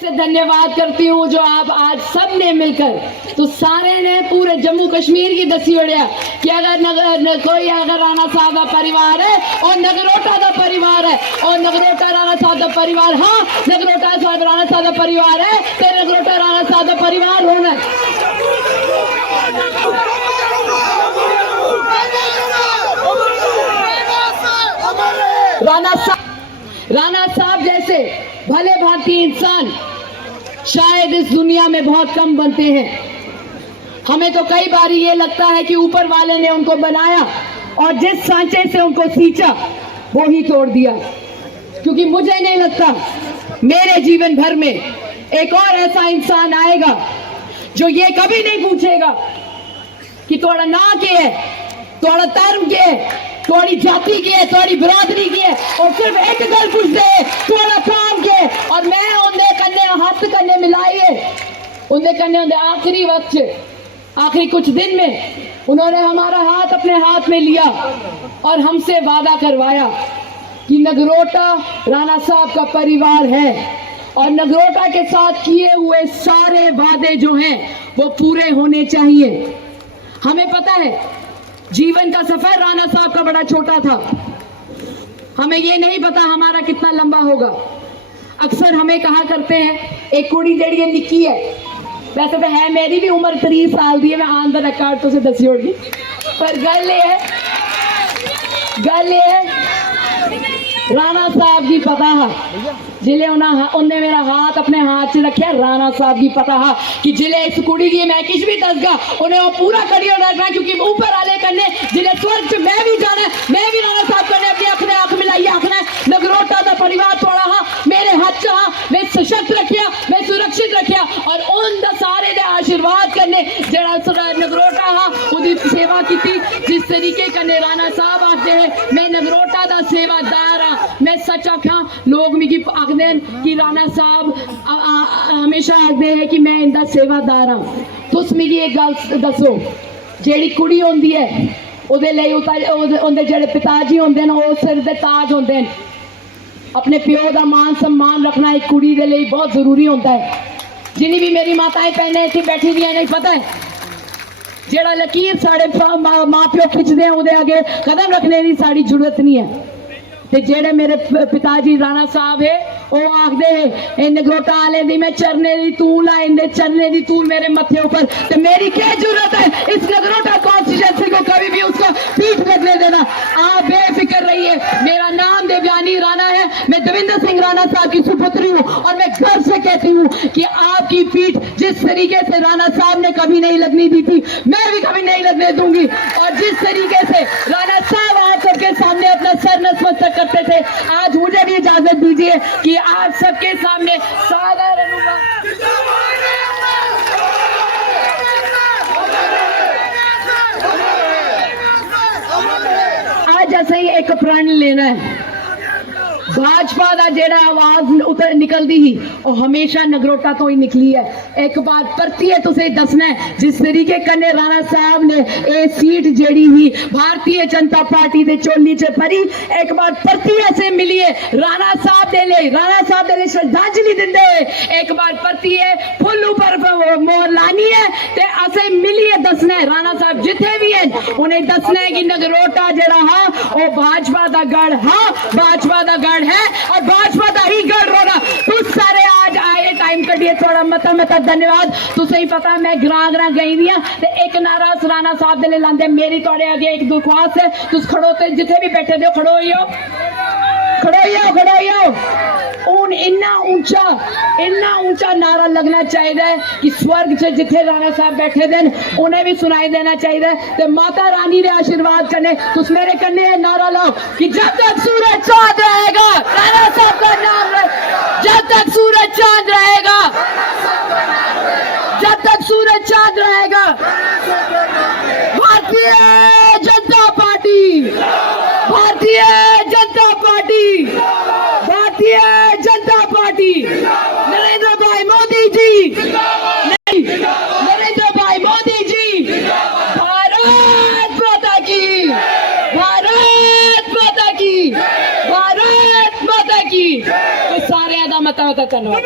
से धन्यवाद करती हूँ जो आप आज सब ने मिलकर तो सारे ने पूरे जम्मू कश्मीर की दसी उड़िया कि अगर कोई अगर राणा साहब का परिवार है और नगरोटा का परिवार है और नगरोटा राणा साहब का परिवार, हाँ नगरोटा साहब राणा साहब का परिवार है तो नगरोटा राणा साहब का परिवार होना राणा साहब जैसे भले भांति इंसान शायद इस दुनिया में बहुत कम बनते हैं। हमें तो कई बार ये लगता है कि ऊपर वाले ने उनको बनाया और जिस सांचे से उनको सींचा वो ही तोड़ दिया, क्योंकि मुझे नहीं लगता मेरे जीवन भर में एक और ऐसा इंसान आएगा जो ये कभी नहीं पूछेगा कि थोड़ा ना के है, थोड़ा धर्म के है, थोड़ी जाति की है, थोड़ी बिरादरी की है, और सिर्फ एक गल पूछ दे थोड़ा काम के। और मैं उन्हें कन्ने हाथ कन्ने मिलाइए उन्हें कन्ने उन्हें आखिरी वक्त आखिरी कुछ दिन में उन्होंने हमारा हाथ अपने हाथ में लिया और हमसे वादा करवाया कि नगरोटा राणा साहब का परिवार है और नगरोटा के साथ किए हुए सारे वादे जो हैं वो पूरे होने चाहिए। हमें पता है जीवन का सफर राणा साहब का बड़ा छोटा था, हमें ये नहीं पता हमारा कितना लंबा होगा। अक्सर हमें कहा करते हैं एक कुड़ी जड़ी निक्की है, वैसे तो है मेरी भी उम्र 30 साल दी है, मैं आन द रिकॉर्ड तो से दसी होगी, पर गल ये है राणा साहब की पता है जिले उन्हें मेरा हाथ अपने हाथ से रखे राणा साहब की पता है कि जिले इस कुड़ी की मैं किस भी दसगा उन्हें वो पूरा करियर रखना, क्योंकि ऊपर आले करने जिले स्वर्ग से मैं भी जाना है, मैं भी राणा साहब करने अपने आंख मिलाइए आखना है नगरोटा का परिवार थोड़ा हाँ मेरे हाथ चाह मैं सशक्त रखिया मैं सुरक्षित रखिया और उन सारे दे आशीर्वाद करने जरा नगरोटा हाँ उदी सेवा की थी जिस तरीके करने राणा साहब आते हैं मैं नगरोटा का सेवादार हाँ। मैं सच आखा लोग मिगी आखदे कि राणा साहब हमेशा आखदे हैं कि मैं इनका सेवादार हाँ। तुस मिगी एक गल दसो जेड़ी कुड़ी होंदी है उहदे लई उहदे जेड़े पिताजी होंदे न वो सिर दे ताज होंदे न, अपने प्यो का मान सम्मान रखना एक कुड़ी दे लई बहुत जरूरी होता है। जिन्हें भी मेरी माताएं भैनें इत्थे बैठी दियां नहीं पता है जेड़ा लकीर साढ़े माँ प्यो खिंचते हैं उहदे आगे कदम रखने की साड़ी जरूरत नहीं है। ते जेड़े मेरे पिताजी राणा साहब है वो आखदे है नगरोटा आले दी मैं चरने दी तूल आ इंदे चरने दी तूल मेरे मथे ऊपर, ते मेरी क्या जरूरत है इस नगरोटा कॉन्स्टिट्यूएंसी को कभी भी उसको पीठ बदले देना। आप बेफिक्र रहिए, मेरा नाम देवयानी राणा है, मैं देवेंद्र सिंह राणा साहब की सुपुत्री हूँ और मैं गर्व से कहती हूँ कि आपकी पीठ जिस तरीके से राणा साहब ने कभी नहीं लगनी दी थी मैं भी कभी नहीं लगने दूंगी। और जिस तरीके से राणा साहब आप सबके सामने अपना सर नतमस्तक करते थे, आज मुझे भी इजाजत दीजिए कि आप सबके सामने साधारण आज ऐसा ही एक प्रण लेना है। भाजपा का जेड़ा आवाज उतर निकलती ही और हमेशा नगरोटा तो ही निकली है। एक बार परतिए तुसे दसना है जिस तरीके कन्ने राणा साहब ने ये सीट जेड़ी ही भारतीय जनता पार्टी दे चोली च भरी, एक बार परतिए से मिलिए राणा साहब दे ले श्रद्धांजलि दिंदे हुए एक बार परतिए फुल ऊपर मोहर लानी है ते असे मिलिए दसना है राणा साहब जिथे भी हैं उन्हें दसना है कि नगरोटा जेड़ा हा वो भाजपा दा गढ़ हाँ भाजपा दा गढ़ है और भाजपा का ही गढ़ होगा। तुम सारे आज आए टाइम कटिए थोड़ा मता धन्यवाद। तुझे ही पता मैं ग्रां गई दियां ते एक नारा राणा साहब दे लांदे मेरी थोड़े आगे एक दरख्वास्त है तुस खड़ो ते जिथे भी बैठे दो खड़ो उन इन्ना ऊंचा नारा लगना चाहिए कि स्वर्ग से जिथे राणा साहब बैठे देन उन्हें भी सुनाई देना चाहिए। ते माता रानी ने आशीर्वाद करने तुस मेरे कन्ने नारा लाओ कि जब तक सूरज चांद रहेगा राणा साहब का नाम जब तक सूरज चांद रहेगा जब तक सूरज चांद रहेगा Bharatiya Janata party Bharatiya Janata party Bharatiya Janata party Narendra भाई मोदी जी नहीं नरेंद्र भाई मोदी जी भारत माता की भारत माता की भारत माता की सारे आदा मता धन्यवाद।